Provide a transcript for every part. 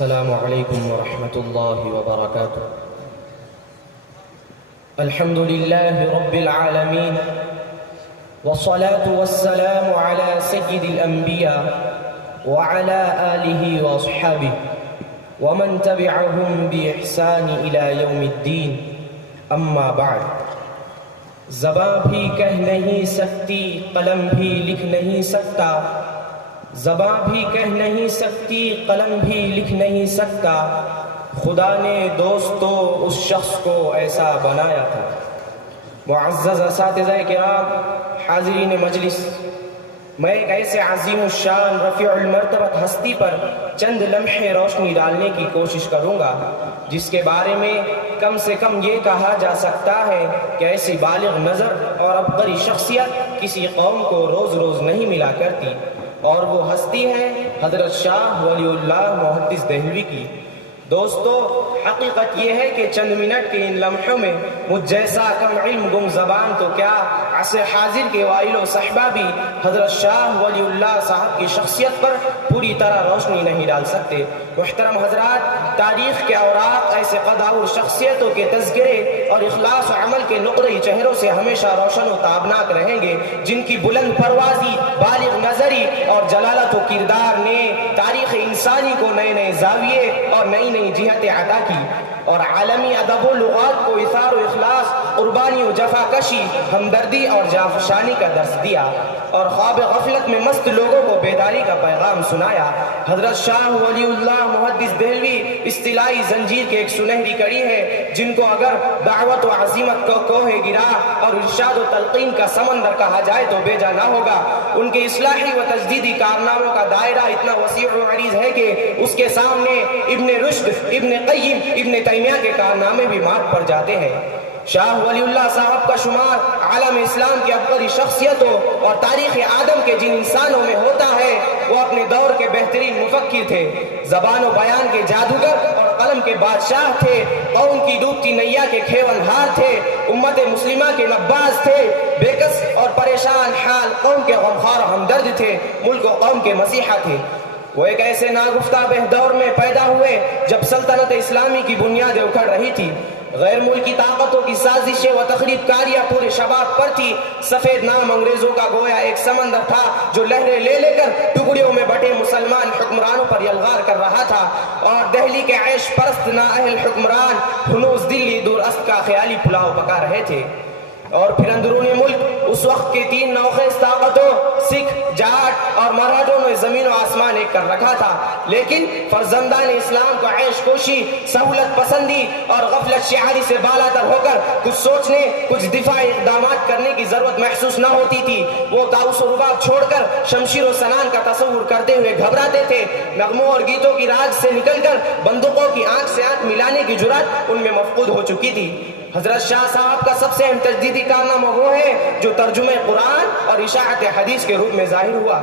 السلام علیکم ورحمۃ اللہ وبرکاتہ۔ الحمد للہ رب العالمین والصلاة والسلام على سید الانبیاء وعلى آلہ واصحابہ ومن تبعهم بإحسان الى یوم الدین، اما بعد۔ زباں بھی کہہ نہیں سکتی، قلم بھی لکھ نہیں سکتا، زباں بھی کہہ نہیں سکتی، قلم بھی لکھ نہیں سکتا، خدا نے دوستو اس شخص کو ایسا بنایا تھا۔ معزز اساتذہ کرام، حاضرین مجلس، میں ایک ایسے عظیم الشان رفیع المرتبت ہستی پر چند لمحے روشنی ڈالنے کی کوشش کروں گا جس کے بارے میں کم سے کم یہ کہا جا سکتا ہے کہ ایسی بالغ نظر اور عبقری شخصیت کسی قوم کو روز روز نہیں ملا کرتی، اور وہ ہستی ہے حضرت شاہ ولی اللہ محدث دہلوی کی۔ دوستو، حقیقت یہ ہے کہ چند منٹ کے ان لمحوں میں مجھ جیسا کم علم گم زبان تو کیا، عصر حاضر کے وائل و صحبہ بھی حضرت شاہ ولی اللہ صاحب کی شخصیت پر پوری طرح روشنی نہیں ڈال سکتے۔ محترم حضرات، تاریخ کے اوراق ایسے قداور شخصیتوں کے تذکرے اور اخلاص و عمل کے نقرئی چہروں سے ہمیشہ روشن و تابناک رہیں گے، جن کی بلند پروازی، بالغ نظری اور جلالت و کردار نے تاریخ انسانی کو نئے نئے زاویے اور نئی نئی جہتیں عطا کی، اور عالمی ادب و لغات کو اثار و اخلاص، قربانی و جفا کشی، ہمدردی اور جافشانی کا درس دیا، اور خواب غفلت میں مست لوگوں کو بیداری کا پیغام سنایا۔ حضرت شاہ ولی اللہ محدث دہلوی اصطلاحی زنجیر کے ایک سنہری کڑی ہے، جن کو اگر دعوت و عزیمت کو کوہ گرا اور ارشاد و تلقین کا سمندر کہا جائے تو بیجا نہ ہوگا۔ ان کے اصلاحی و تجدیدی کارناموں کا دائرہ اتنا وسیع و عریض ہے کہ اس کے سامنے ابن رشد، ابن قیم، ابن تیمیہ کے کارنامے بھی مات پڑ جاتے ہیں۔ شاہ ولی اللہ صاحب کا شمار عالم اسلام کی عبقری شخصیتوں اور تاریخ آدم کے جن انسانوں میں ہوتا ہے، وہ اپنے دور کے بہترین مفکر تھے، زبان و بیان کے جادوگر اور قلم کے بادشاہ تھے، قوم کی ڈوبتی نیا کے کھیون ہار تھے، امت مسلمہ کے نباز تھے، بے کس اور پریشان حال قوم کے غمخوار ہمدرد تھے، ملک و قوم کے مسیحا تھے۔ وہ ایک ایسے ناگفتہ بہدور میں پیدا ہوئے جب سلطنت اسلامی کی بنیادیں اکھڑ رہی تھی، غیر ملکی طاقتوں کی سازشیں و تخریب کاریاں پورے شباب پر تھی، سفید نام انگریزوں کا گویا ایک سمندر تھا جو لہریں لے لے کر ٹکڑیوں میں بٹے مسلمان حکمرانوں پر یلغار کر رہا تھا، اور دہلی کے عیش پرست نااہل حکمران ہنوز دلی دور است کا خیالی پلاؤ پکا رہے تھے۔ اور پھر اندرون ملک اس وقت کی تین نوخیز طاقتوں سکھ، جاٹ اور مراٹھوں نے زمین و آسمان ایک کر رکھا تھا، لیکن فرزندان اسلام کو عیش کوشی، سہولت پسندی اور غفلت شعاری سے بالا تر ہو کر کچھ سوچنے، کچھ دفاعی اقدامات کرنے کی ضرورت محسوس نہ ہوتی تھی۔ وہ طاؤس و رباب چھوڑ کر شمشیر و سنان کا تصور کرتے ہوئے گھبراتے تھے، نغموں اور گیتوں کی راگ سے نکل کر بندوقوں کی آنکھ سے آنکھ ملانے کی جرات ان میں مفقود ہو چکی تھی۔ حضرت شاہ صاحب کا سب سے اہم تجدیدی کارنامہ وہ ہے جو ترجمہ قرآن اور اشاعت حدیث کے روپ میں ظاہر ہوا۔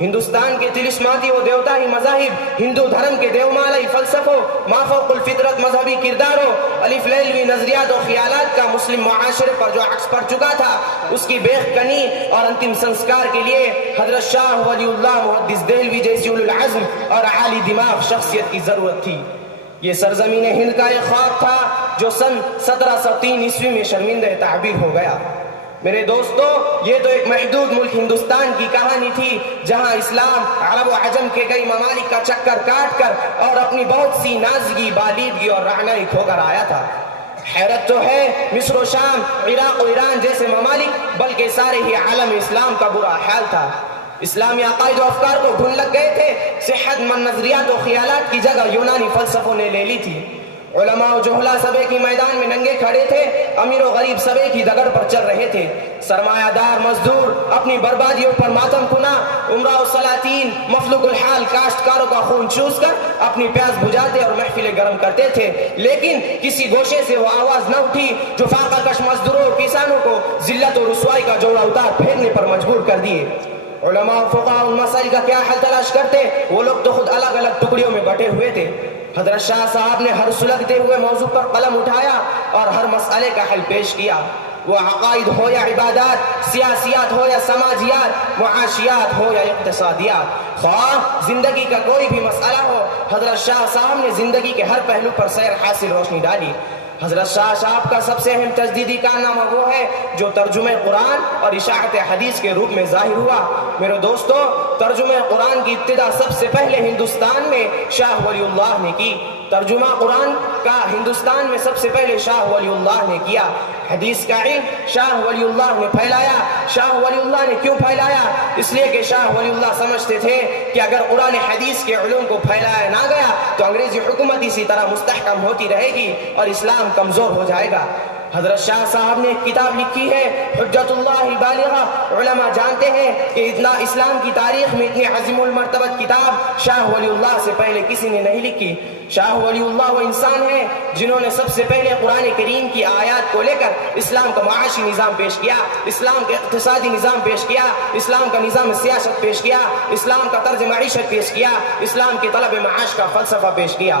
ہندوستان کے تلسماتی و دیوتائی مذاہب، ہندو دھرم کے دیومالائی فلسفوں، مافوق الفطرت مذہبی کرداروں، الف لیلوی نظریات و خیالات کا مسلم معاشرے پر جو عکس پڑ چکا تھا، اس کی بیخ کنی اور انتم سنسکار کے لیے حضرت شاہ ولی اللہ محدث دہلوی جیسی اولو العزم اور عالی دماغ شخصیت کی ضرورت تھی۔ یہ سرزمین ہند کا ایک خواب تھا جو سن 1703 عیسوی میں شرمندہ تعبیر ہو گیا۔ میرے دوستو، یہ تو ایک محدود ملک ہندوستان کی کہانی تھی جہاں اسلام عرب و عجم کے کئی ممالک کا چکر کاٹ کر اور اپنی بہت سی نازگی، بالیدگی اور رعنائی کھو کر آیا تھا۔ حیرت تو ہے، مصر و شام، عراق و ایران جیسے ممالک بلکہ سارے ہی عالم اسلام کا برا حال تھا۔ اسلامی عقائد و افکار کو ڈھونڈ لگ گئے تھے، صحت مند نظریات و خیالات کی جگہ یونانی فلسفوں نے لے لی تھی۔ علماء و جہلا سب ایک ہی میدان میں ننگے کھڑے تھے، امیر و غریب سب ایک ہی دگڑ پر چل رہے تھے، سرمایہ دار مزدور اپنی بربادیوں پر ماتم کنا، عمرا و سلاطین مفلوق الحال کاشتکاروں کا خون چوس کر اپنی پیاس بجھاتے اور محفلیں گرم کرتے تھے، لیکن کسی گوشے سے وہ آواز نہ اٹھی جو فاقہ کش مزدوروں اور کسانوں کو ذلت و رسوائی کا جوڑا اتار پھیرنے پر مجبور کر دیے۔ علماء و فقہاء ان مسائل کا کیا حل تلاش کرتے، وہ لوگ تو خود الگ الگ ٹکڑیوں میں بٹے ہوئے تھے۔ حضرت شاہ صاحب نے ہر سلگتے ہوئے موضوع پر قلم اٹھایا اور ہر مسئلے کا حل پیش کیا۔ وہ عقائد ہو یا عبادات، سیاسیات ہو یا سماجیات، معاشیات ہو یا اقتصادیات، خواہ زندگی کا کوئی بھی مسئلہ ہو، حضرت شاہ صاحب نے زندگی کے ہر پہلو پر سیر حاصل روشنی ڈالی۔ حضرت شاہ صاحب کا سب سے اہم تجدیدی کارنامہ وہ ہے جو ترجمہ قرآن اور اشاعت حدیث کے روپ میں ظاہر ہوا۔ میرے دوستو، ترجمہ قرآن کی ابتدا سب سے پہلے ہندوستان میں شاہ ولی اللہ نے کی۔ ترجمہ قرآن کا ہندوستان میں سب سے پہلے شاہ ولی اللہ نے کیا۔ حدیث کا علم شاہ ولی اللہ نے پھیلایا۔ شاہ ولی اللہ نے کیوں پھیلایا؟ اس لیے کہ شاہ ولی اللہ سمجھتے تھے کہ اگر قرآن حدیث کے علوم کو پھیلایا نہ گیا تو انگریزی حکومت اسی طرح مستحکم ہوتی رہے گی اور اسلام کمزور ہو جائے گا۔ حضرت شاہ صاحب نے ایک کتاب لکھی ہے حجت اللہ البالغہ۔ علماء جانتے ہیں کہ اتنا اسلام کی تاریخ میں اتنی عظیم المرتبت کتاب شاہ ولی اللہ سے پہلے کسی نے نہیں لکھی۔ شاہ ولی اللہ وہ انسان ہیں جنہوں نے سب سے پہلے قرآن کریم کی آیات کو لے کر اسلام کا معاشی نظام پیش کیا، اسلام کا اقتصادی نظام پیش کیا، اسلام کا نظام سیاست پیش کیا، اسلام کا طرز معیشت پیش کیا، اسلام کے طلب معاش کا فلسفہ پیش کیا۔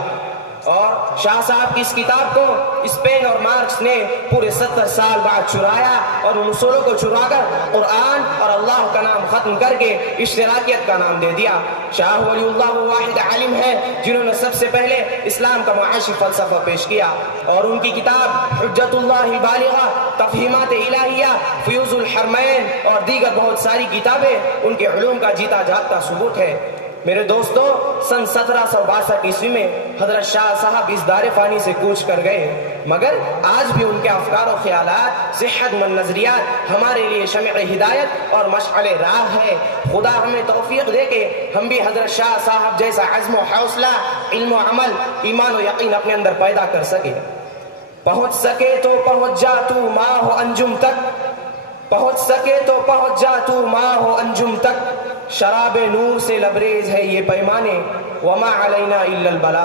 اور شاہ صاحب کی اس کتاب کو اسپین اور مارکس نے پورے 70 سال بعد چرایا اور ان اصولوں کو چرا کر قرآن اور اللہ کا نام ختم کر کے اشتراکیت کا نام دے دیا۔ شاہ ولی اللہ وہ واحد عالم ہے جنہوں نے سب سے پہلے اسلام کا معاشی فلسفہ پیش کیا، اور ان کی کتاب حجت اللہ البالغہ، تفہیمات الہیہ، فیوز الحرمین اور دیگر بہت ساری کتابیں ان کے علوم کا جیتا جاگتا ثبوت ہے۔ میرے دوستو، سن 1762 عیسوی میں حضرت شاہ صاحب اس دار فانی سے کوچ کر گئے، مگر آج بھی ان کے افکار و خیالات، صحت مند نظریات ہمارے لیے شمع ہدایت اور مشعل راہ ہے۔ خدا ہمیں توفیق دے کہ ہم بھی حضرت شاہ صاحب جیسا عزم و حوصلہ، علم و عمل، ایمان و یقین اپنے اندر پیدا کر سکے۔ پہنچ سکے تو پہنچ جا تو ماہ و انجم تک، پہنچ سکے تو پہنچ جا تو ماہ و انجم تک، شراب نور سے لبریز ہے یہ پیمانے، وما علینا الا البلاغ۔